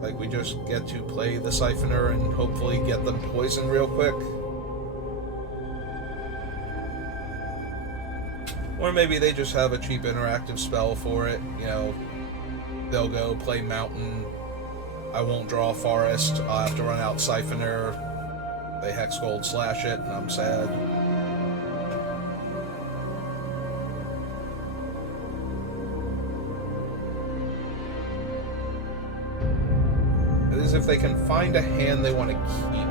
Like, we just get to play the Siphoner and hopefully get them poisoned real quick. Or maybe they just have a cheap interactive spell for it. You know, they'll go play Mountain, I won't draw a forest. I'll have to run out Siphoner. They Hex Gold slash it, and I'm sad. It is if they can find a hand they want to keep.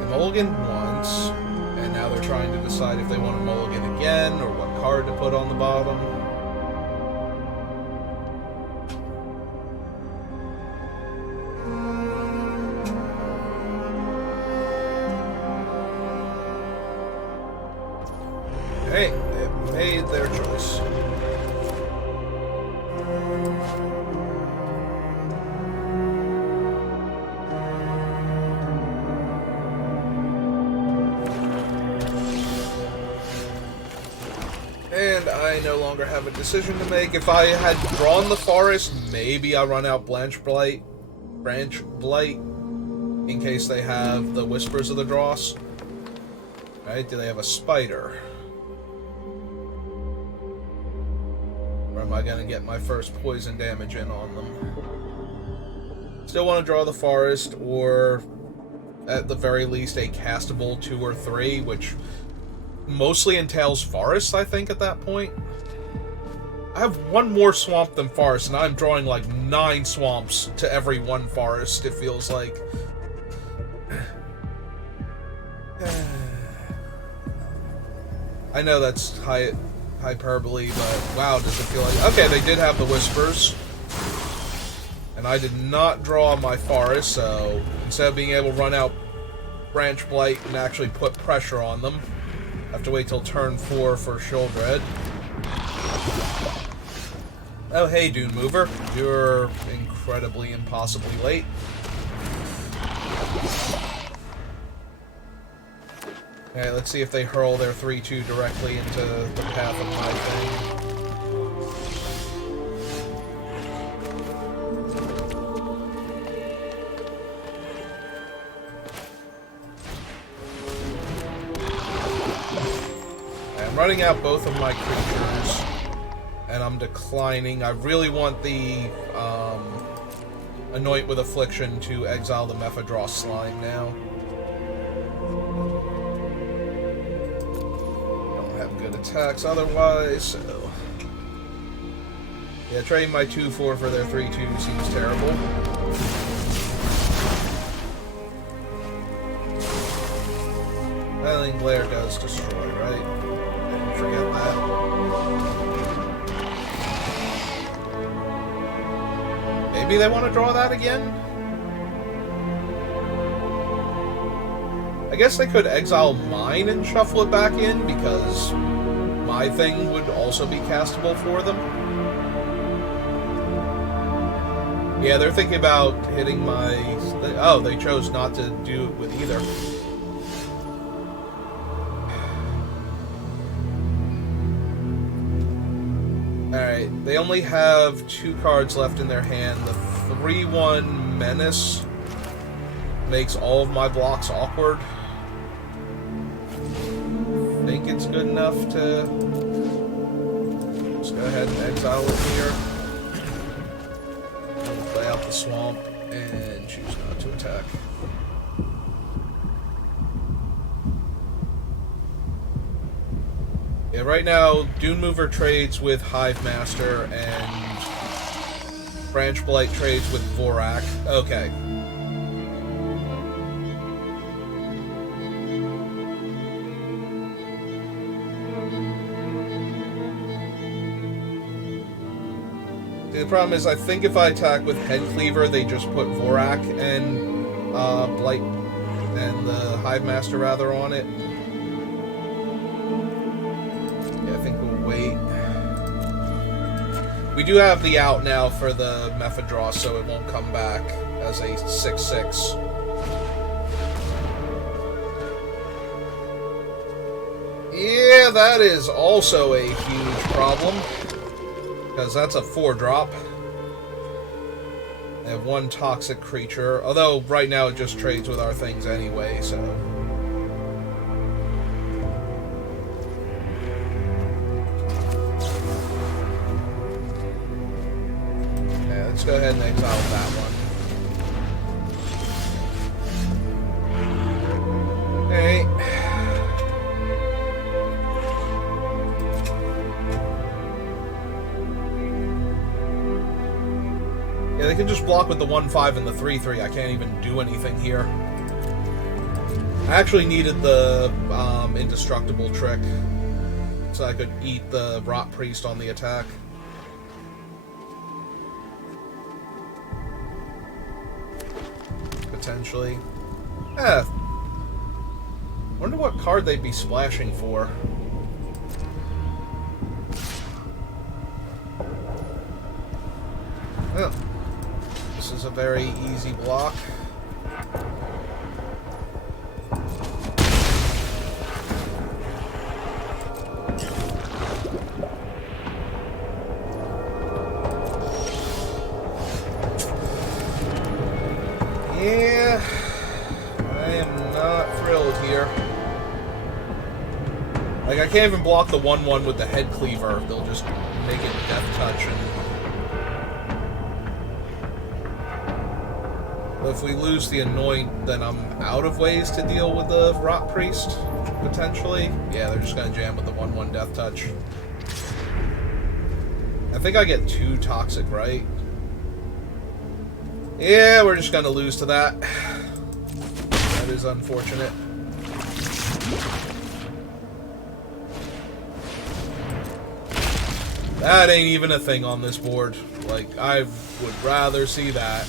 They mulligan once, and now they're trying to decide if they want to mulligan again, or what card to put on the bottom. Hey, they've made their choice. And I no longer have a decision to make. If I had drawn the forest, maybe I run out Branch Blight, in case they have the Whispers of the Dross. Right? Do they have a Spider? Or am I going to get my first poison damage in on them? Still want to draw the forest, or at the very least a castable 2 or 3, which mostly entails forests, I think, at that point. I have one more swamp than forest, and I'm drawing like 9 swamps to every 1 forest, it feels like. I know that's hyperbole, but wow, does it feel like... Okay, they did have the Whispers. And I did not draw my forest, so instead of being able to run out Branch Blight and actually put pressure on them, I have to wait till turn 4 for Sheoldred. Oh, hey, Dune Mover. You're incredibly, impossibly late. Okay, let's see if they hurl their 3-2 directly into the path of my thing. I'm running out both of my creatures, and I'm declining. I really want the Anoint with Affliction to exile the Mephidross Slime now. Don't have good attacks otherwise, so... Yeah, trading my 2-4 for their 3-2 seems terrible. I think Glare does destroy, right? Forget that. Maybe they want to draw that again? I guess they could exile mine and shuffle it back in, because my thing would also be castable for them. Yeah, they're thinking about hitting my... Oh, they chose not to do it with either. Alright, they only have 2 cards left in their hand. The 3-1 Menace makes all of my blocks awkward. I think it's good enough to just go ahead and exile it here. Play out the swamp and choose not to attack. Yeah, right now, Dune Mover trades with Hive Master, and Branch Blight trades with Vorak. Okay. See, the problem is, I think if I attack with Head Cleaver, they just put Vorak and Blight and the Hive Master rather on it. Wait. We do have the out now for the Mephidross, so it won't come back as a 6/6. Yeah, that is also a huge problem, because that's a 4-drop. They have 1 toxic creature, although right now it just trades with our things anyway, so... let's go ahead and exile that one. Hey. Yeah, they can just block with the 1/5 and the 3/3. I can't even do anything here. I actually needed the indestructible trick so I could eat the Rot Priest on the attack. Potentially. Wonder what card they'd be splashing for. Oh. This is a very easy block. Yeah, I am not thrilled here. Like, I can't even block the 1/1 with the head cleaver. They'll just make it death touch. But if we lose the Anoint, then I'm out of ways to deal with the Rot Priest, potentially. Yeah, they're just going to jam with the 1/1 death touch. I think I get 2 toxic, right? Yeah, we're just gonna lose to that. That is unfortunate. That ain't even a thing on this board. Like, I would rather see that.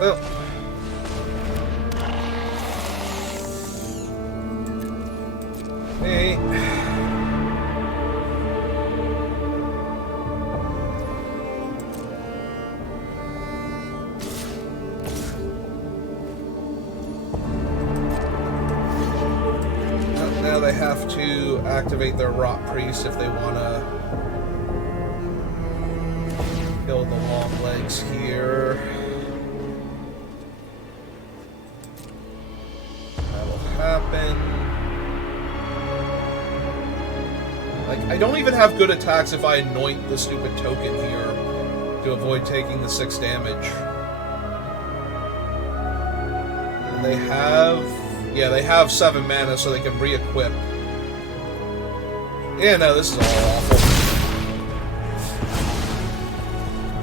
Well. Hey. Now they have to activate their Rot Priest if they want to kill the long legs here. That'll happen. Like, I don't even have good attacks if I anoint the stupid token here to avoid taking the 6 damage. And they have... yeah, they have 7 mana, so they can re-equip. Yeah, no, this is all awful.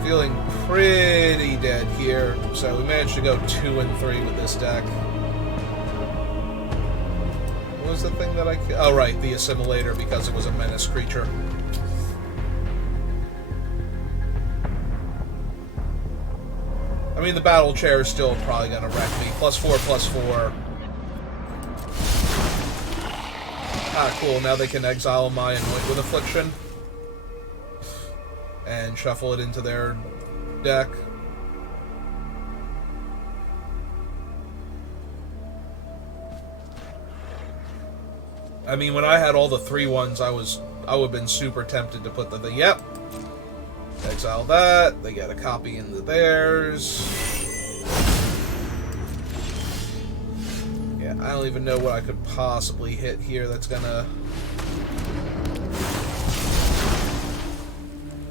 Feeling pretty dead here. So we managed to go 2 and 3 with this deck. What was the thing that I... oh, right, the Assimilator, because it was a menace creature. I mean, the Battle Chair is still probably going to wreck me. +4/+4. Ah, cool. Now they can exile my Anoint with Affliction. And shuffle it into their deck. I mean, when I had all the 3/1s, I would have been super tempted to put the yep. Exile that. They get a copy into theirs. Yeah, I don't even know what I could possibly hit here that's gonna...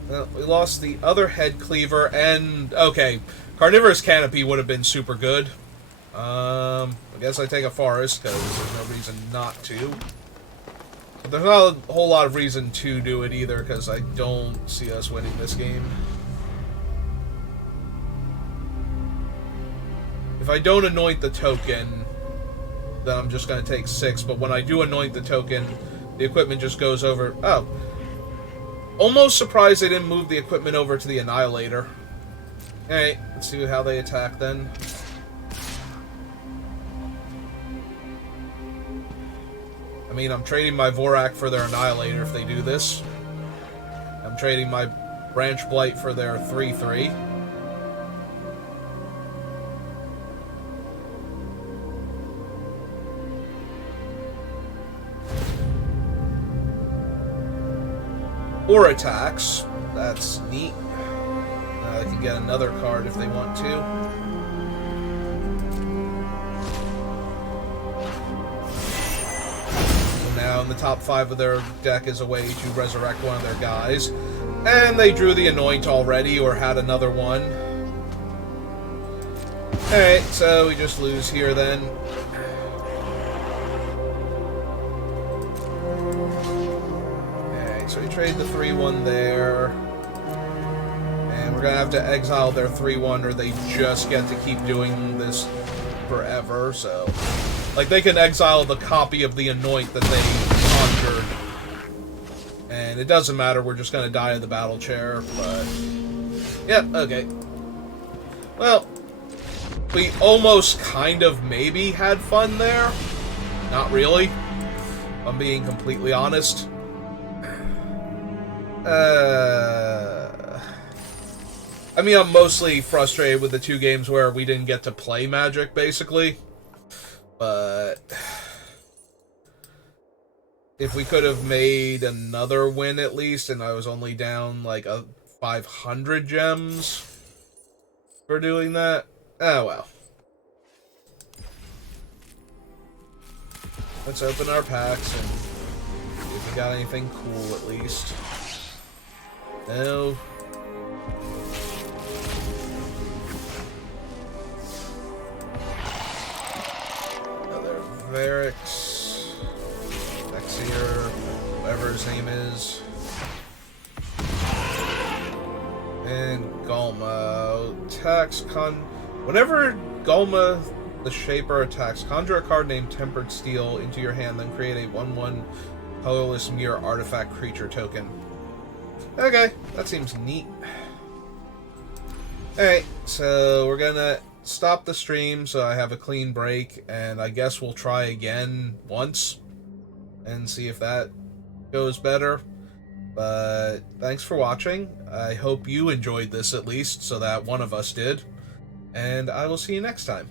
well, we lost the other head cleaver, and... okay, Carnivorous Canopy would have been super good. I guess I take a Forest, because there's no reason not to. But there's not a whole lot of reason to do it either, because I don't see us winning this game. If I don't anoint the token, then I'm just going to take 6. But when I do anoint the token, the equipment just goes over... oh. Almost surprised they didn't move the equipment over to the Annihilator. Alright, let's see how they attack then. I mean, I'm trading my Vorak for their Annihilator if they do this. I'm trading my Branch Blight for their 3/3. Or attacks. That's neat. They can get another card if they want to. Now in the top 5 of their deck is a way to resurrect one of their guys. And they drew the Anoint already, or had another one. Alright, so we just lose here then. Alright, so we trade the 3-1 there. And we're gonna have to exile their 3-1, or they just get to keep doing this forever, so... Like, they can exile the copy of the Anoint that they conjured. And it doesn't matter, we're just gonna die in the battle chair, but... Yep, okay. Well, we almost kind of maybe had fun there. Not really. If I'm being completely honest. I mean, I'm mostly frustrated with the two games where we didn't get to play Magic, basically. But... if we could have made another win at least, and I was only down like 500 gems for doing that, oh well. Let's open our packs and see if we got anything cool at least. No. Another Varix. Here, whatever his name is. And Galma. Whenever Galma the Shaper attacks, conjure a card named Tempered Steel into your hand, then create a 1/1 colorless mirror artifact creature token. Okay, that seems neat. Alright, so we're gonna stop the stream so I have a clean break, and I guess we'll try again once and see if that goes better. But thanks for watching. I hope you enjoyed this at least, so that one of us did. And I will see you next time.